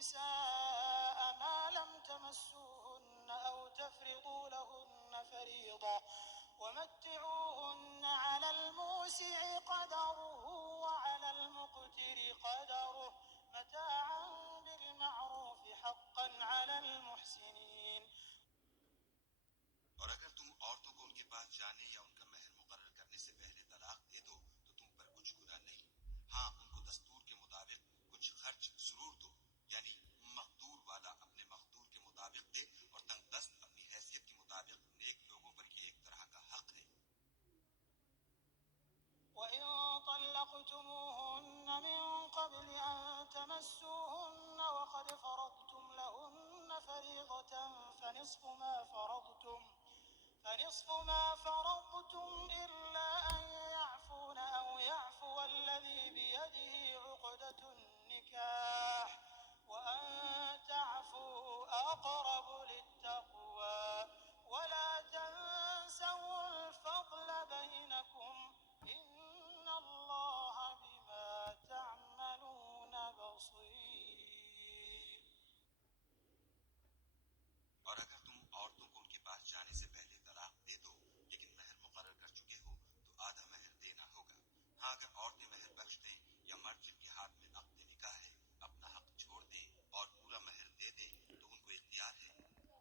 النساء ما لم تمسوهن أو تفرضوا لهن فريضة ومتعوهن على الموسع قدره وعلى المقتر قدره متاعا بالمعروف حقا على المحسنين. اور اگر تم عورتوں کو ان کے پاس جانے یا ان کا مہر مقرر کرنے سے پہلے طلاق دے دو تو تم پر کچھ گناہ نہیں، ہاں ان کو دستور کے مطابق کچھ خرچ ضرور دو، یعنی مقدور والا اپنے مقدور کے مطابق دے اور تنگ دست اپنی حیثیت کے مطابق نیک لوگوں پر یہ ایک طرح کا حق ہے۔ وَإِن طَلَّقْتُمُوهُنَّ مِن قَبْلِ أَن تَمَسُّوهُنَّ وَقَدْ فَرَضْتُمْ لَهُنَّ فَرِيضَةً فنصف ما فرضتم إلا أن يعفون أو يعفو الذي بيده عقدة النكاح وأن تعفوا أقرب للتقوى ولا تنسوا الفضل بينكم إن الله بما تعملون بصير. اور اگر تم عورتوں کو ان کے پاس جانے سے پہلے طلاق دے دو لیکن مہر مقرر کر چکے ہو تو آدھا مہر دینا ہوگا، ہاں اگر عورتیں مہر بخش دیں یا مرد جن کے ہاتھ میں عقد نکاح ہے اپنا حق چھوڑ دیں اور پورا مہر دے دیں تو ان کو اختیار ہے،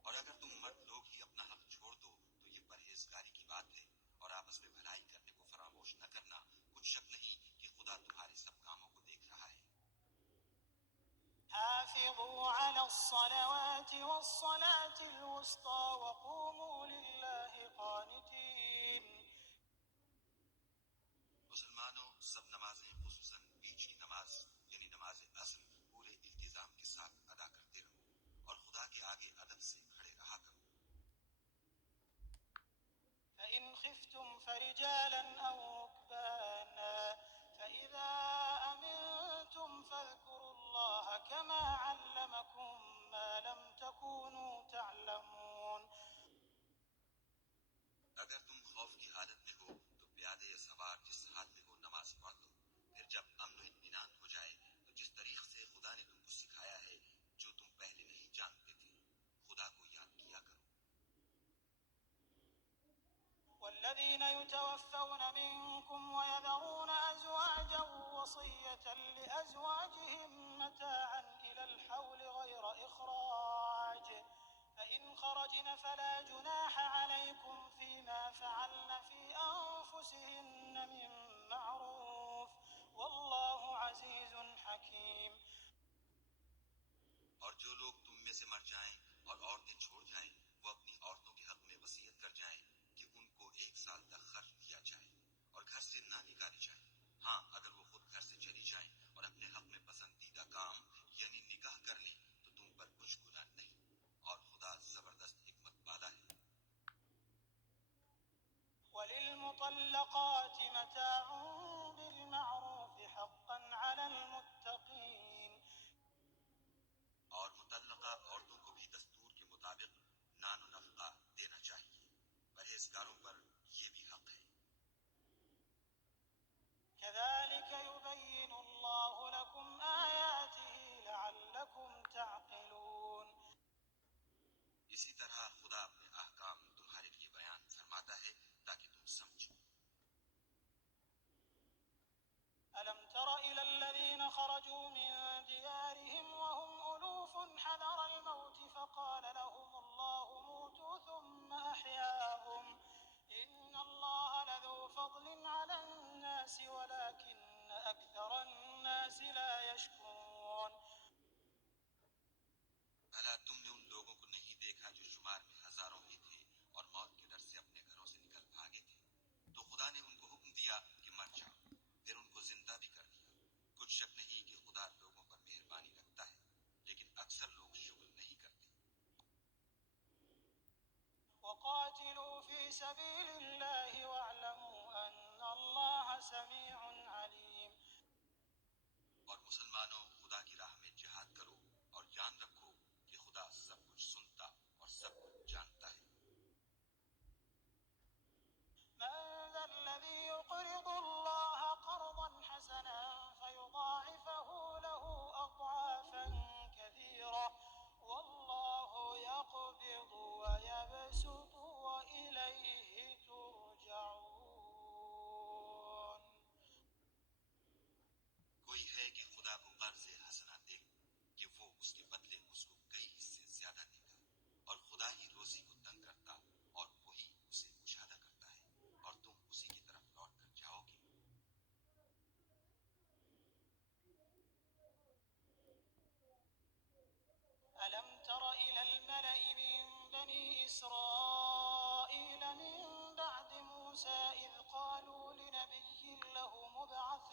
اور اگر تم مرد لوگ ہی اپنا حق چھوڑ دو تو یہ پرہیزگاری کی بات ہے، اور آپس میں بھلائی کرنے کو فراموش نہ کرنا، کچھ شک نہیں کہ خدا تمہارے سب کاموں کو دیکھ رہا ہے۔ حافظوا على الصلوات والصلاة الوسطى وقوموا لله قانتين. مسلمانوں سب نمازیں خصوصاً بیچ کی نماز یعنی نماز عصر پورے التزام کے ساتھ ادا کرتے رہو اور خدا کے آگے ادب سے کھڑے رہا کرو۔ فإن خفتم فرجالا أو ركبانا فإذا أمنتم فاذكروا الله كما علمكم ما لم تكونوا تعلمون. اگر تم خوف کی حالت میں ہو تو پیادے یا سوار جس حال میں ہو نماز پڑھ لو، پھر جب امن و اطمینان ہو جائے تو جس طریق سے خدا نے تم کو سکھایا ہے جو تم پہلے نہیں جانتے تھے خدا کو یاد کیا کرو۔ والذين يتوفون منكم ويذرون أزواجا وصية لأزواجهم متاعا إلى الحول غير إخراج فإن خرجن فلا جناح عليكم فيما فعلن في أنفسهن من معروف والله عزيز حكيم. اور جو لوگ تم میں سے مر جائیں اور عورتیں چھوڑ جائیں وہ اپنی عورتوں کے حق میں وصیت کر جائیں کہ ان کو 1 سال تک خرچ دیا جائے اور گھر سے نہ نکالی جائے، ہاں اگر وہ خود گھر سے چلی جائیں اور اپنے حق میں پسندیدہ کام یعنی نکاح کر لیں تو تم پر کچھ گناہ نہیں، اور خدا زبردست حکمت والا ہے۔ وللمطلقات متاع بالمعروف حقا على المتقين. اور مطلقہ عورتوں کو بھی دستور کے مطابق نان و نفقہ دینا چاہیے، پرہیزگاروں پر یہ بھی حق ہے۔ كذلك يبين الله لكم آياته لعلكم تعقلون. اسی طرح خدا اپنے احکام تمہارے لیے بیان فرماتا ہے تاکہ تم سمجھو۔ ألم تر إلى الذين خرجوا من ديارهم وهم ألوف حذر الموت فقال لهم الله موتوا ثم أحياهم إن الله لذو فضل على الناس ولكن أكثر الناس لا يشكرون. بھلا تم نے ان لوگوں کو نہیں دیکھا جو شمار میں ہزاروں ہی تھے اور موت کے ڈر سے اپنے گھروں سے نکل بھاگے تھے، تو خدا نے ان کو حکم دیا کہ مر جاؤ، پھر ان کو زندہ بھی کر دیا۔ کچھ شک نہیں کہ خدا لوگوں پر مہربانی رکھتا ہے، لیکن اکثر لوگ شکر نہیں کرتے۔ وقاتلوا في سبيل الله واعلموا أن الله سميع عليم. اور مسلمانوں خدا کی راہ میں جہاد کرو اور جان رکھو کہ خدا سب کچھ سنتا اور سب کچھ جانتا ہے۔ من ذا الذي يقرض الله قرضا حسنا فيضاعفه إسرائيل من بعد موسى إذ قالوا لنبي له مبعث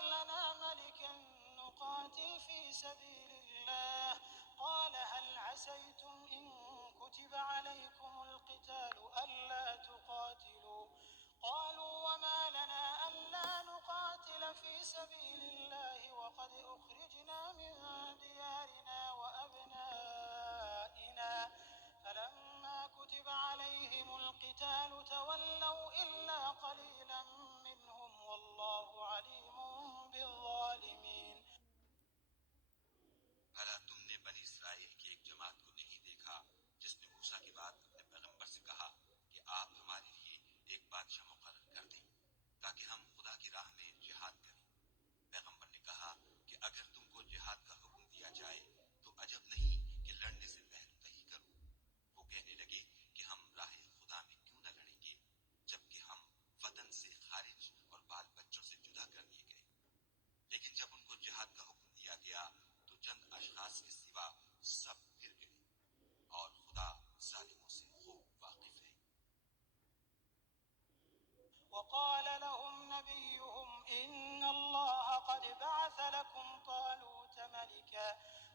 لنا ملكا نقاتل في سبيل الله قال هل عسيتم إن كتب عليكم القتال ألا تقاتلوا قالوا وما لنا ألا نقاتل في سبيل الله وقد أخرجنا من ديارنا وأبنائنا فلما كتب عليهم القتال تولوا إلا قليلا منهم والله عليم بالظالمين. بھلا تم نے بنی اسرائیل کی ایک جماعت کو نہیں دیکھا جس نے موسیٰ کے بعد اپنے پیغمبر سے کہا کہ آپ ہمارے لیے ایک بادشاہ مقرر کر دیں تاکہ ہم خدا کی راہ میں جہاد کریں. پیغمبر نے کہا کہ اگر تم کو جہاد کا حکم دیا جائے تو عجب نہیں کہ لڑنے سے پہلو تہی کرو. وہ کہنے لگے کہ ہم راہ خدا میں کیوں نہ لڑیں گے جبکہ ہم وطن سے خارج اور بال بچوں سے جدا کر دیے گئے. لیکن جب ان کو جہاد کا حکم دیا گیا تو چند اشخاص کے سوا سب پھر گئے اور خدا ظالموں سے خوب واقف ہے. وقال لهم نبيهم إن الله قد بعث لكم طالوت ملكا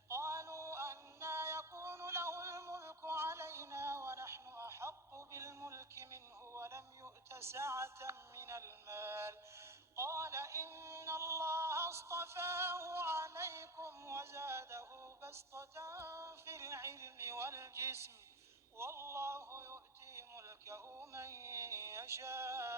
قالوا أنى يكون له الملك علينا ونحن أحق بالملك منه ولم يؤت سعة من المال قال إن الله اصطفاه عليكم وزاده بسطة في العلم والجسم والله يؤتي ملكه من يشاء